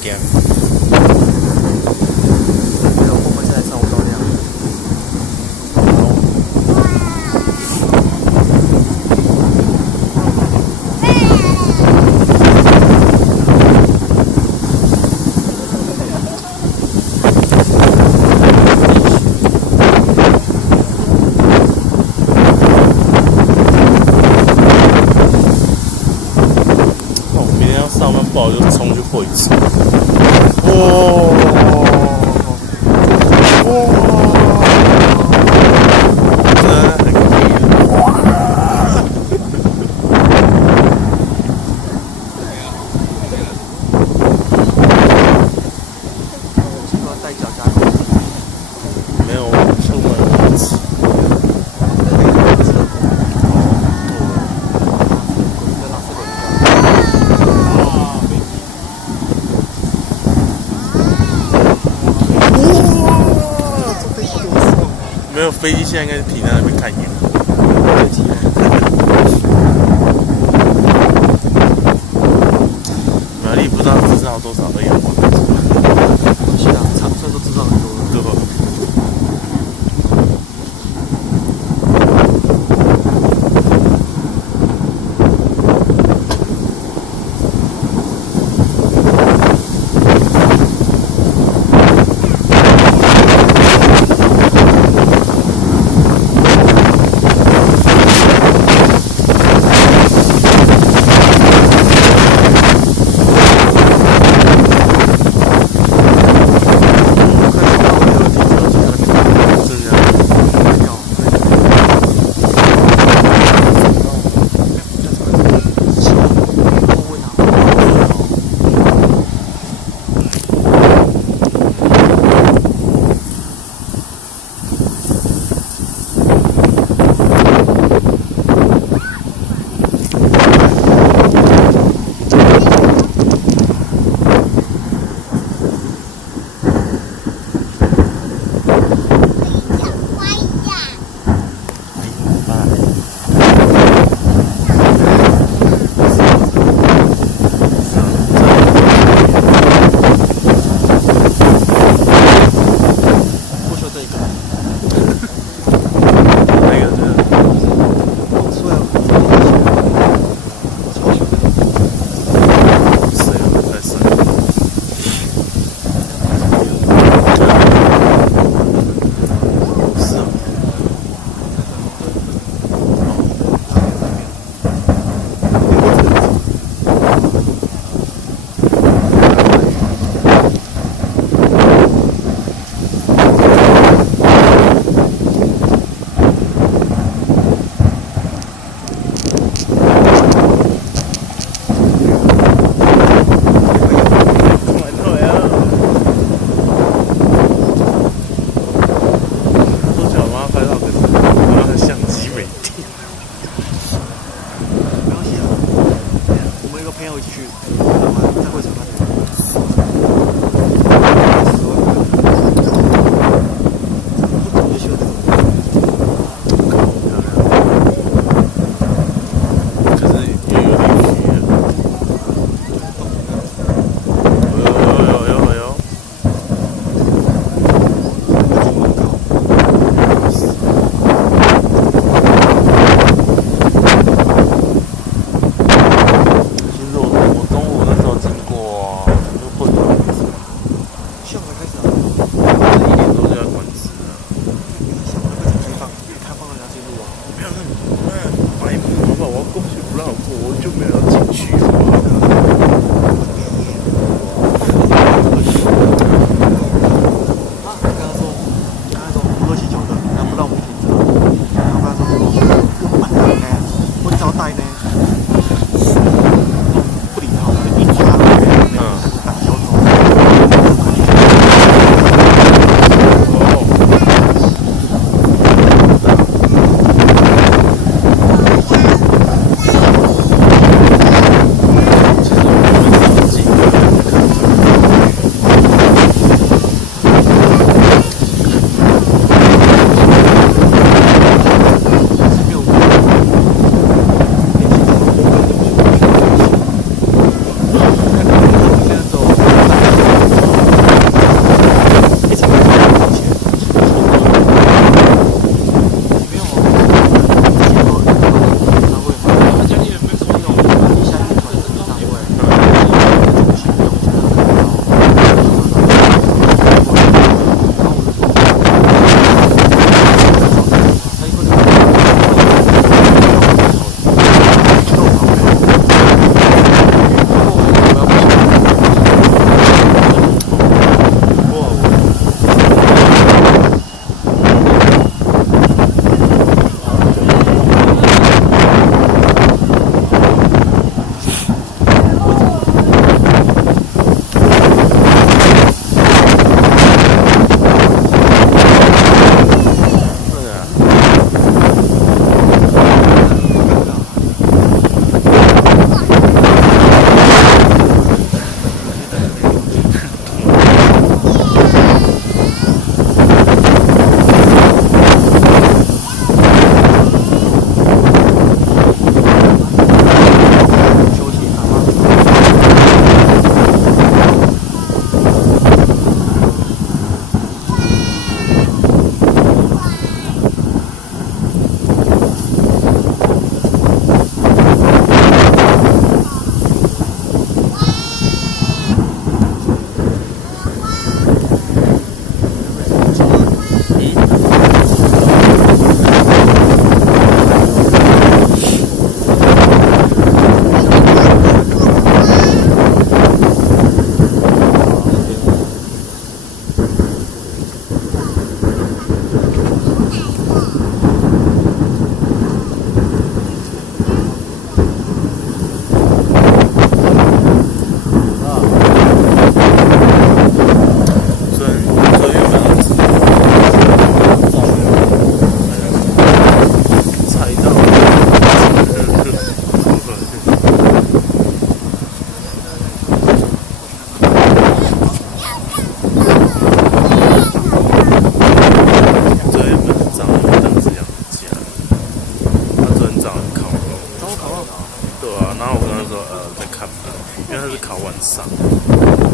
惊。没有，我们现在上不到那样。上班不好就冲去会场。真的很厉害。带脚加工。没有，出门忘记。没有飞机，现在应该是停在那边看烟火。苗栗不知道制造多少的烟火。是啊，长春都制造很多了。对吧？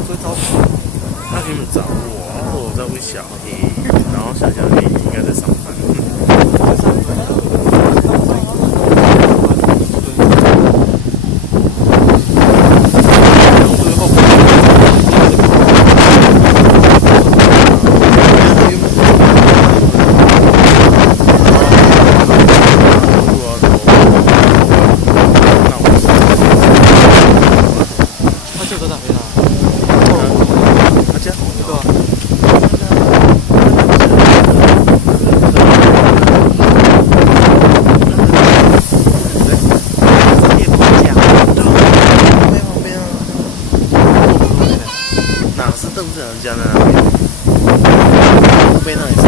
他原本找我，然后我在问小黑，然后小黑应该在上班。家在那边，被那里是。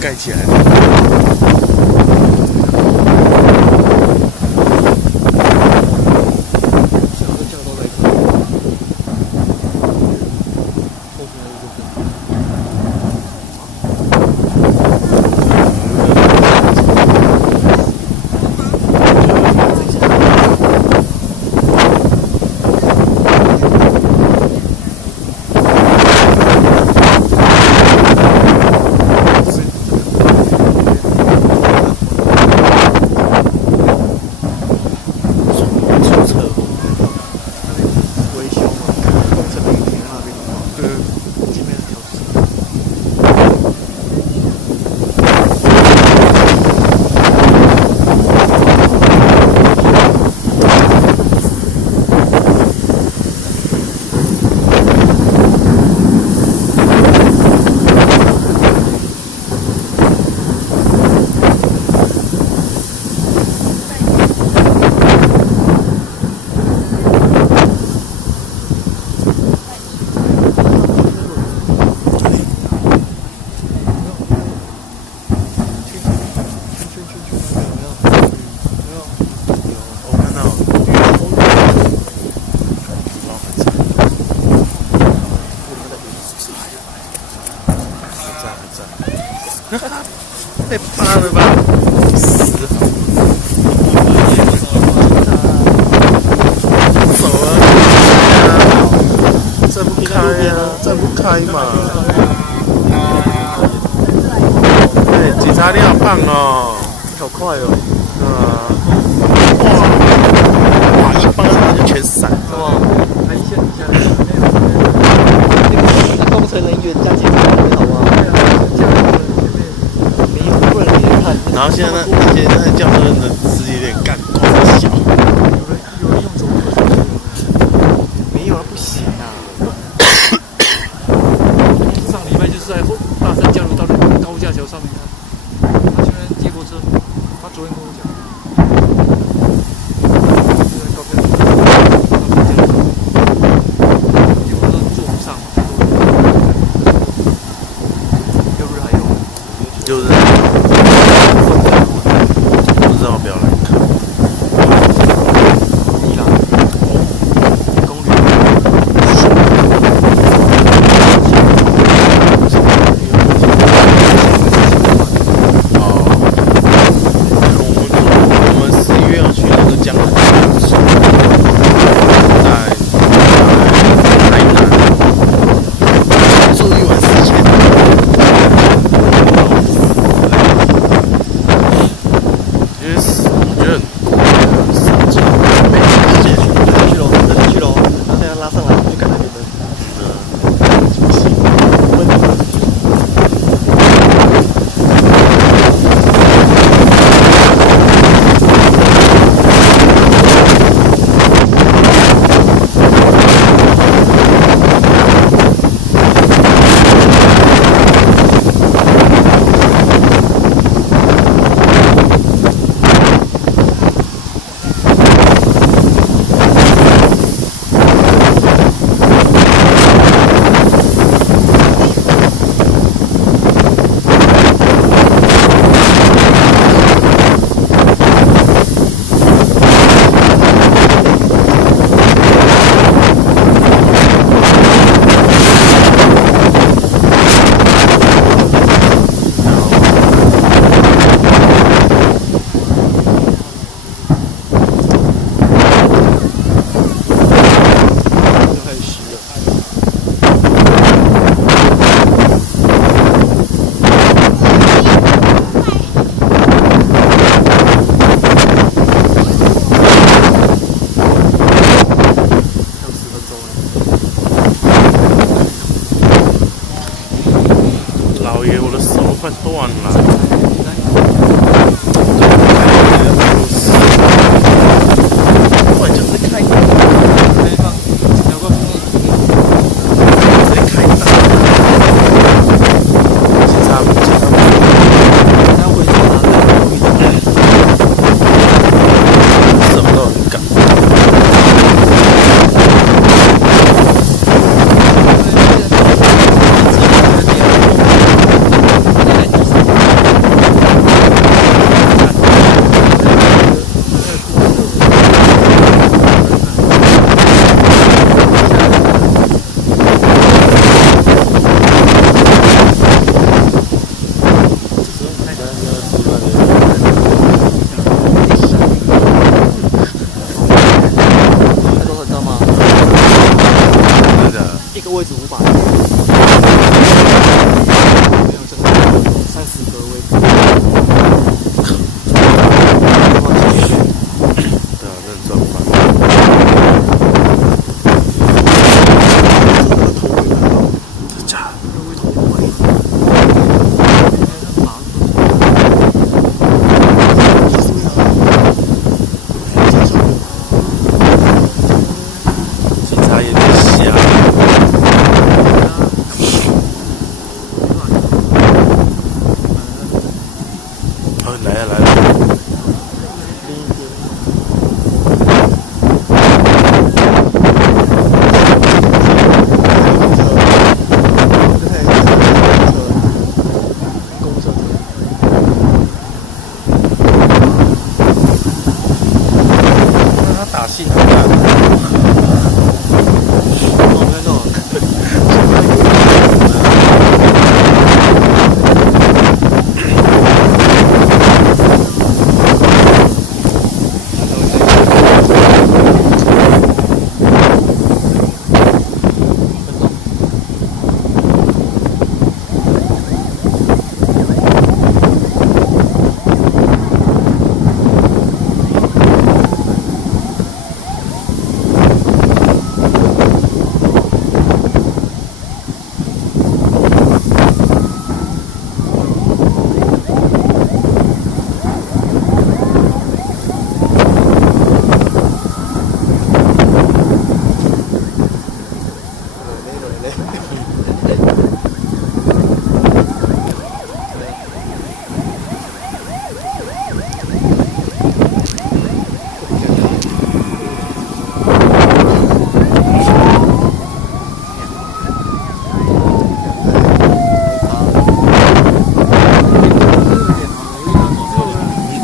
盖起来了。太怕了吧！死好，走啊！站不开呀，站不开嘛！哎，警察你好胖哦，好快哦！哇，一巴掌就全散了。哇，还一下，那工程人员加警察人好吗？然后现在那些教授的资有点干，头小。有人用走路的，没有啊，不行啊。上礼拜就是在大山交流道的高架桥上面看，他现在接驳车，他昨天跟我讲，就在高架桥，接驳车坐上。老爷，我的手都快断了。我就是开放，直接开大。警察回去什么都很赶。位置500，没有这个30个位置。对啊，认真吧。真假的？警察也在瞎。来了来了！他打信号弹。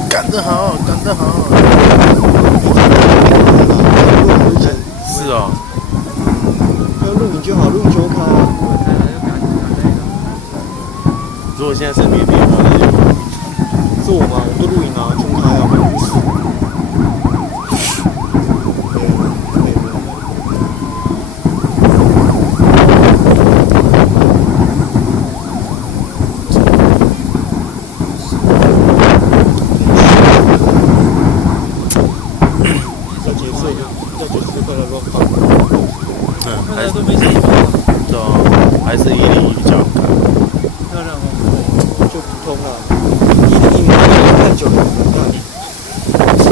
干得好，干得好！是哦。要录影就好，录影就开啊。如果现在是你的地方，那是我吗？我都录影啊，全开啊，不是。大家都没什么对啊，还是101比较好看。漂亮哦，就普通了。101看久了不看，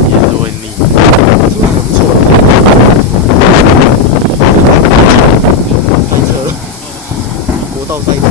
也是会腻。听起来不错。赛车，国道赛车。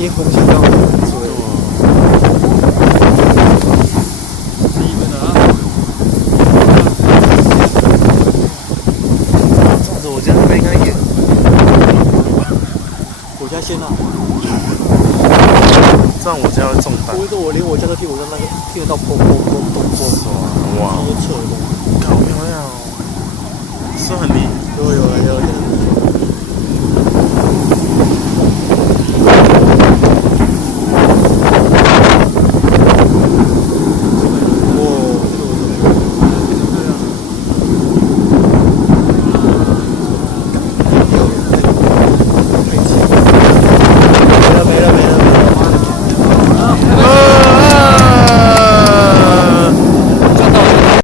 因为风向要吹。这样子我家这边应该也。我家先啊。这样我家会中弹。不会说我连我家都听，我家那个听得到砰砰砰砰砰。哇！超扯的。好漂亮哦！是很厉害。有。